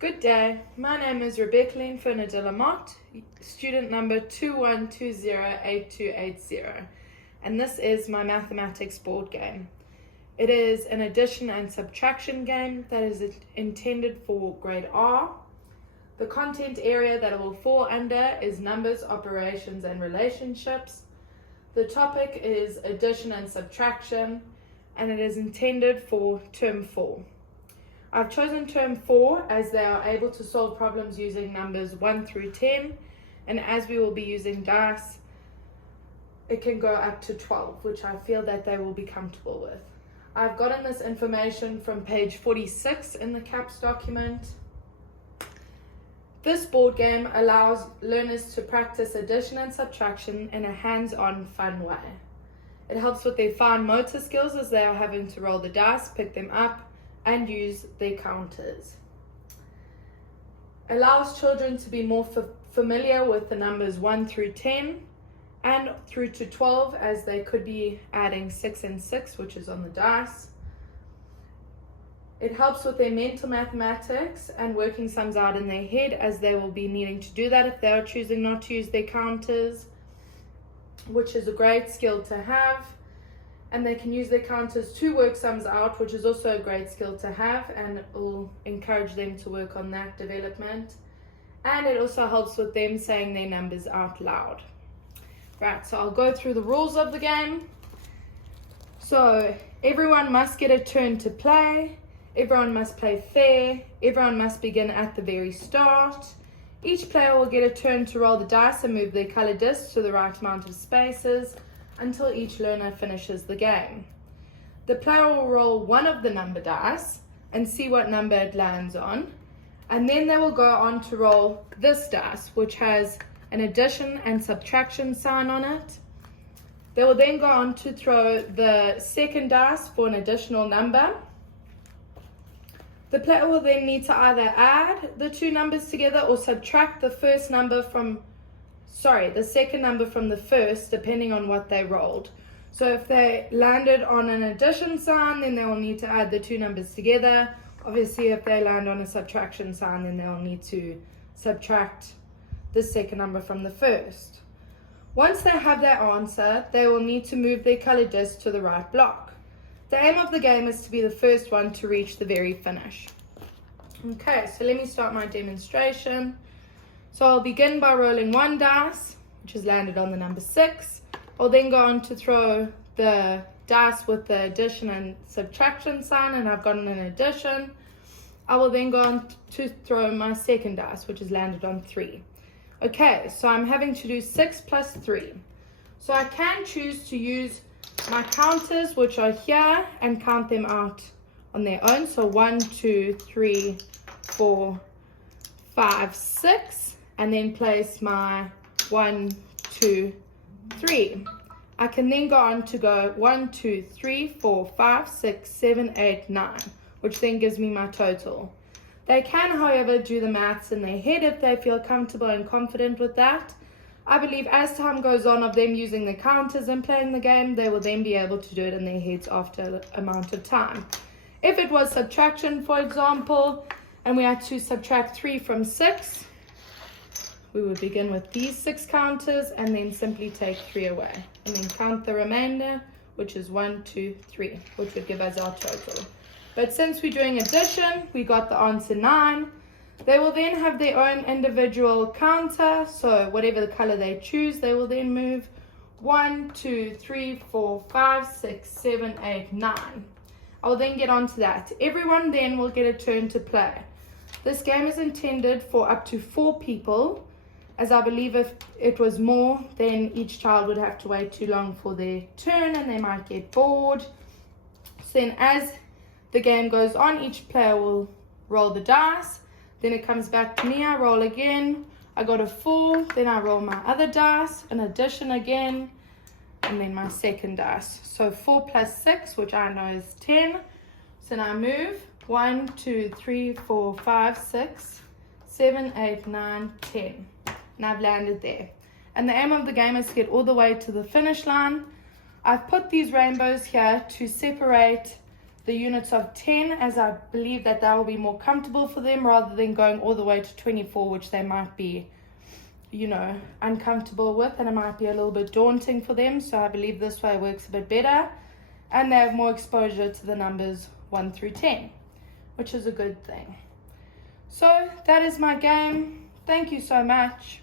Good day, my name is Rebecca Lenferna de la Motte, student number 21208280, and this is my mathematics board game. It is an addition and subtraction game that is intended for grade R. The content area that it will fall under is numbers, operations, and relationships. The topic is addition and subtraction, and it is intended for term 4. I've chosen term 4 as they are able to solve problems using numbers 1 through 10, and as we will be using dice, it can go up to 12, which I feel that they will be comfortable with. I've gotten this information from page 46 in the CAPS document. This board game allows learners to practice addition and subtraction in a hands-on, fun way. It helps with their fine motor skills as they are having to roll the dice, pick them up, and use their counters. Allows children to be more familiar with the numbers 1 through 10 and through to 12, as they could be adding 6 and 6, which is on the dice. It helps with their mental mathematics and working sums out in their head, as they will be needing to do that if they are choosing not to use their counters, which is a great skill to have. And they can use their counters to work sums out, which is also a great skill to have, and it will encourage them to work on that development. And it also helps with them saying their numbers out loud. Right, so I'll go through the rules of the game. So everyone must get a turn to play. Everyone must play fair. Everyone must begin at the very start. Each player will get a turn to roll the dice and move their colored discs to the right amount of spaces until each learner finishes the game. The player will roll one of the number dice and see what number it lands on, and then they will go on to roll this dice, which has an addition and subtraction sign on it. They will then go on to throw the second dice for an additional number. The player will then need to either add the two numbers together or subtract the second number from the first, depending on what they rolled. So if they landed on an addition sign, then they will need to add the two numbers together. Obviously, if they land on a subtraction sign, then they'll need to subtract the second number from the first. Once they have their answer, they will need to move their colored disc to the right block. The aim of the game is to be the first one to reach the very finish. Okay, so let me start my demonstration. So I'll begin by rolling one dice, which has landed on the number 6. I'll then go on to throw the dice with the addition and subtraction sign, and I've gotten an addition. I will then go on to throw my second dice, which has landed on 3. Okay, so I'm having to do 6 plus 3. So I can choose to use my counters, which are here, and count them out on their own. So 1, 2, 3, 4, 5, 6. And then place my 1, 2, 3. I can then go on to go 1, 2, 3, 4, 5, 6, 7, 8, 9, which then gives me my total. They can, however, do the maths in their head if they feel comfortable and confident with that. I believe as time goes on of them using the counters and playing the game, they will then be able to do it in their heads after an amount of time. If it was subtraction, for example, and we had to subtract 3 from 6, we would begin with these 6 counters and then simply take 3 away and then count the remainder, which is 1, 2, 3, which would give us our total. But since we're doing addition, we got the answer 9. They will then have their own individual counter, so whatever the color they choose, they will then move 1, 2, 3, 4, 5, 6, 7, 8, 9. I will then get on to that. Everyone then will get a turn to play. This game is intended for up to 4 people, as I believe if it was more, then each child would have to wait too long for their turn and they might get bored. So then as the game goes on, each player will roll the dice. Then it comes back to me, I roll again. I got a 4, then I roll my other dice, an addition again, and then my second dice. So 4 plus 6, which I know is 10. So now I move 1, 2, 3, 4, 5, 6, 7, 8, 9, 10. And I've landed there. And the aim of the game is to get all the way to the finish line. I've put these rainbows here to separate the units of 10, as I believe that will be more comfortable for them rather than going all the way to 24, which they might be, uncomfortable with, and it might be a little bit daunting for them. So I believe this way works a bit better, and they have more exposure to the numbers 1 through 10, which is a good thing. So that is my game. Thank you so much.